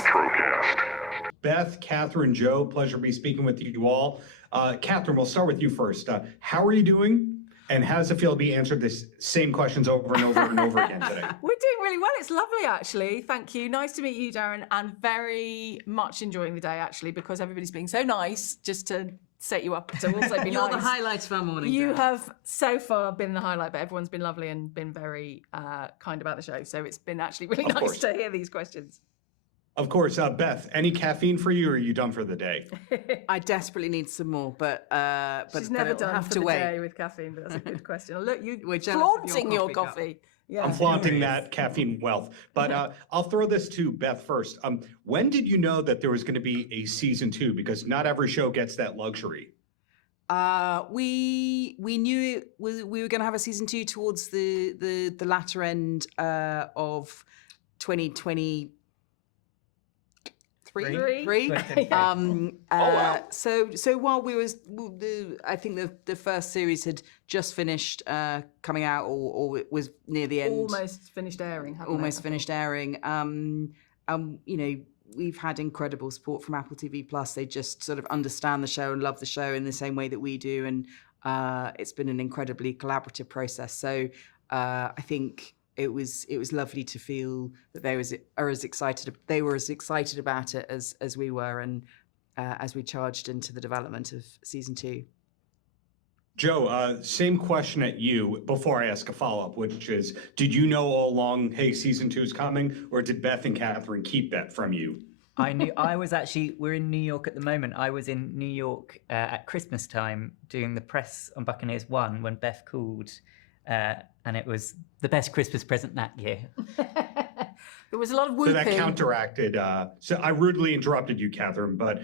Paltrocast. Beth, Katherine, Joe, pleasure to be speaking with you all. Katherine, we'll start with you first. How are you doing? And how does it feel to be answered the same questions over and over and over again today? We're doing really well. It's lovely, actually. Thank you. Nice to meet you, Darren, and very much enjoying the day, actually, because everybody's being so nice just to set you up to also be You're nice. the highlights of our morning. You have so far been the highlight, but everyone's been lovely and been very kind about the show. So it's been actually really nice to hear these questions. Of course. Beth, any caffeine for you, or are you done for the day? I desperately need some more, but she's never it'll done have for to the wait. day with caffeine, but that's a good question. Look, We're you're jealous of flaunting your coffee. Yeah. I'm flaunting that caffeine wealth. But I'll throw this to Beth first. When did you know that there was going to be a season 2? Because not every show gets that luxury. We knew we were going to have a season 2 towards the latter end of 2023. So while I think the first series had just finished coming out, or it was near the end, Almost finished airing. Finished airing. You know, we've had incredible support from Apple TV Plus. They just sort of understand the show and love the show in the same way that we do, and it's been an incredibly collaborative process. So I think it was lovely to feel that they were as excited about it as we were, and as we charged into the development of season 2. Joe, same question at you before I ask a follow-up, which is, did you know all along, hey, season 2 is coming, or did Beth and Katherine keep that from you? I knew. We're in New York at the moment. I was in New York at Christmas time doing the press on Buccaneers 1 when Beth called, and it was the best Christmas present that year. There was a lot of whooping. So that counteracted. So I rudely interrupted you, Katherine, but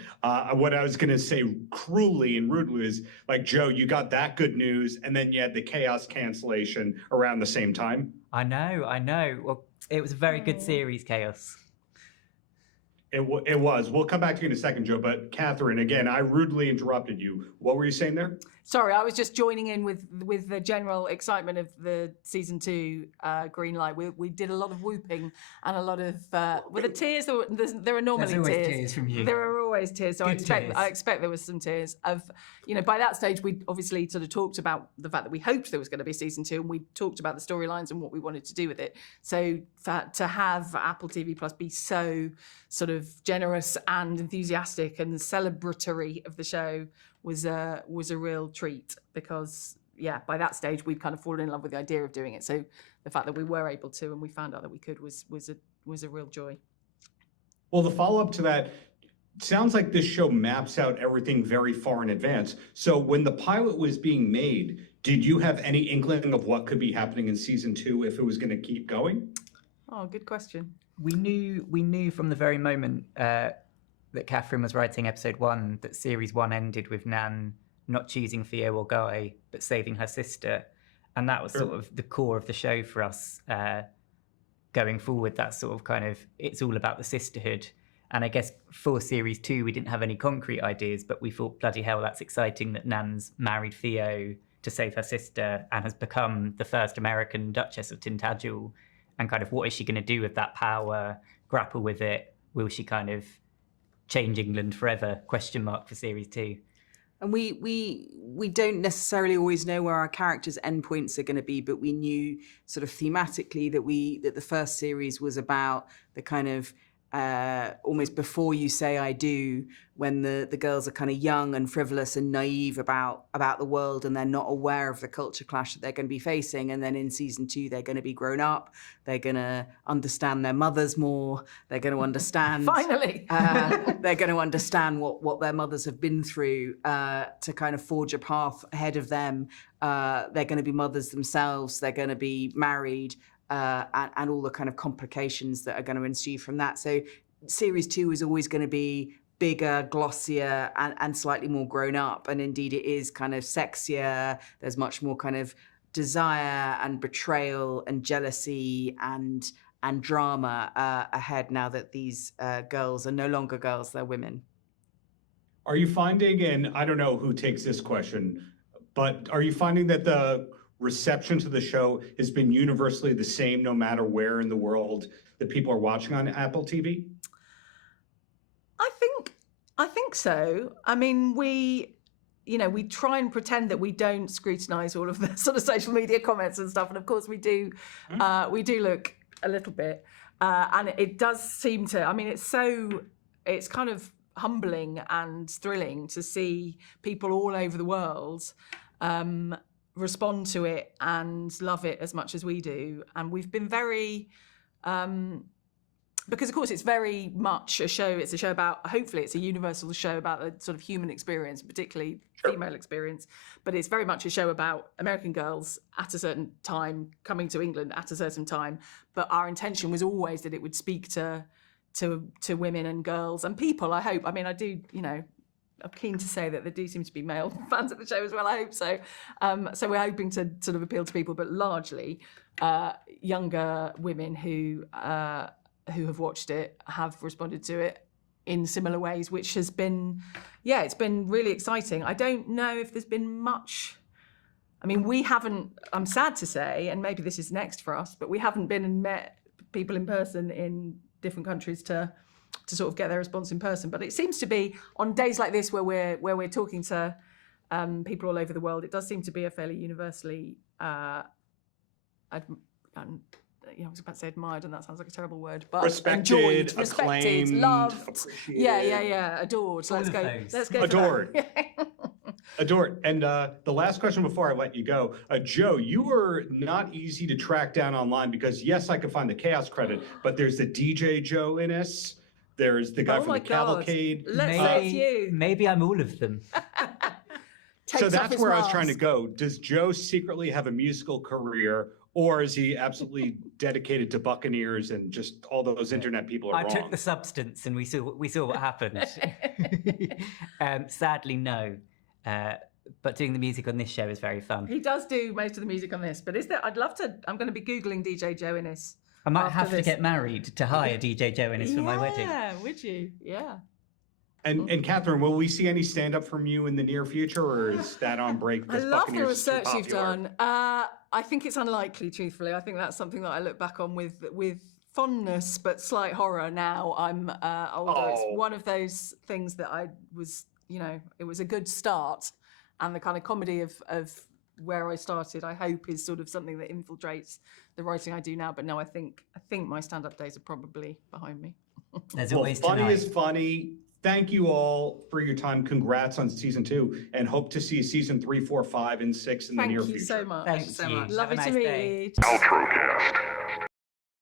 what I was going to say cruelly and rudely is, like, Joe, you got that good news, and then you had the chaos cancellation around the same time. I know. Well, it was a very good series, Chaos. It was. We'll come back to you in a second, Joe. But Katherine, again, I rudely interrupted you. What were you saying there? Sorry, I was just joining in with the general excitement of the season 2 green light. We did a lot of whooping and a lot of the tears. There are normally There's always tears from you. There are always tears. So I expect there was some tears of, you know, by that stage we obviously sort of talked about the fact that we hoped there was going to be season 2, and we talked about the storylines and what we wanted to do with it. So to have Apple TV Plus be so sort of generous and enthusiastic and celebratory of the show was a real treat, because by that stage we'd kind of fallen in love with the idea of doing it. So the fact that we were able to, and we found out that we could, was a real joy. Well, the follow-up to that, sounds like this show maps out everything very far in advance. So when the pilot was being made, did you have any inkling of what could be happening in season 2 if it was going to keep going? Oh, good question. We knew from the very moment that Katherine was writing episode 1 that series 1 ended with Nan not choosing Theo or Guy, but saving her sister. And that was sort of the core of the show for us going forward. That sort of kind of, it's all about the sisterhood. And I guess for series 2, we didn't have any concrete ideas, but we thought, bloody hell, that's exciting that Nan's married Theo to save her sister and has become the first American Duchess of Tintagel. And kind of, what is she going to do with that power? Grapple with it? Will she kind of change England forever? Question mark for series 2. And we don't necessarily always know where our characters' endpoints are going to be, but we knew sort of thematically that the first series was about the kind of almost before you say I do, when the girls are kind of young and frivolous and naive about the world, and they're not aware of the culture clash that they're going to be facing. And then in season 2, they're going to be grown up. They're going to understand their mothers more. They're going to understand. Finally. They're going to understand what their mothers have been through to kind of forge a path ahead of them. They're going to be mothers themselves. They're going to be married. And all the kind of complications that are going to ensue from that. So series 2 is always going to be bigger, glossier, and slightly more grown up. And indeed it is kind of sexier. There's much more kind of desire and betrayal and jealousy and drama ahead, now that these girls are no longer girls, they're women. Are you finding, and I don't know who takes this question, but are you finding that the reception to the show has been universally the same no matter where in the world that people are watching on Apple TV? I think so. I mean, we try and pretend that we don't scrutinise all of the sort of social media comments and stuff, and of course we do. We do look a little bit, and it does seem to. I mean, it's kind of humbling and thrilling to see people all over the world respond to it and love it as much as we do, and we've been very. Because, of course, it's very much a show. It's a show about, hopefully, it's a universal show about the sort of human experience, particularly female experience. But it's very much a show about American girls at a certain time, coming to England at a certain time. But our intention was always that it would speak to women and girls and people, I hope. I mean, I do, I'm keen to say that there do seem to be male fans of the show as well. I hope so. So we're hoping to sort of appeal to people, but largely younger women who have watched it have responded to it in similar ways, which has been, it's been really exciting. I don't know if there's been much. I mean, we haven't, I'm sad to say, and maybe this is next for us, but we haven't been and met people in person in different countries to sort of get their response in person. But it seems to be on days like this where we're talking to people all over the world, it does seem to be a fairly universally I was about to say admired, and that sounds like a terrible word, but respected, enjoyed, acclaimed, loved, appreciated. Adored. So let's go. Adored. Adored. And the last question before I let you go, Joe, you were not easy to track down online because yes, I could find the Chaos credit, but there's the DJ Joe in us. There's the guy from the Cavalcade. Let's say it's you. Maybe I'm all of them. So that's where I was trying to go. Does Joe secretly have a musical career? Or is he absolutely dedicated to Buccaneers and just all those internet people are I wrong? took the substance and we saw what happened. Sadly, no. But doing the music on this show is very fun. He does do most of the music on this, but I'd love to, I'm going to be Googling DJ Joe Innes. I might have to get married to hire DJ Joe Innes for my wedding. Yeah, would you? Yeah. And Katherine, will we see any stand-up from you in the near future, or is that on break? I love the research you've done. I think it's unlikely, truthfully. I think that's something that I look back on with fondness, but slight horror now. Although it's one of those things that I was, it was a good start. And the kind of comedy of where I started, I hope, is sort of something that infiltrates the writing I do now. But no, I think my stand-up days are probably behind me. There's always funny tonight. is funny. Thank you all for your time. Congrats on season 2, and hope to see season 3, 4, 5, and 6 in the near future. Thank you so much. Thank you. Lovely Have a to nice meet day. you. Paltrocast.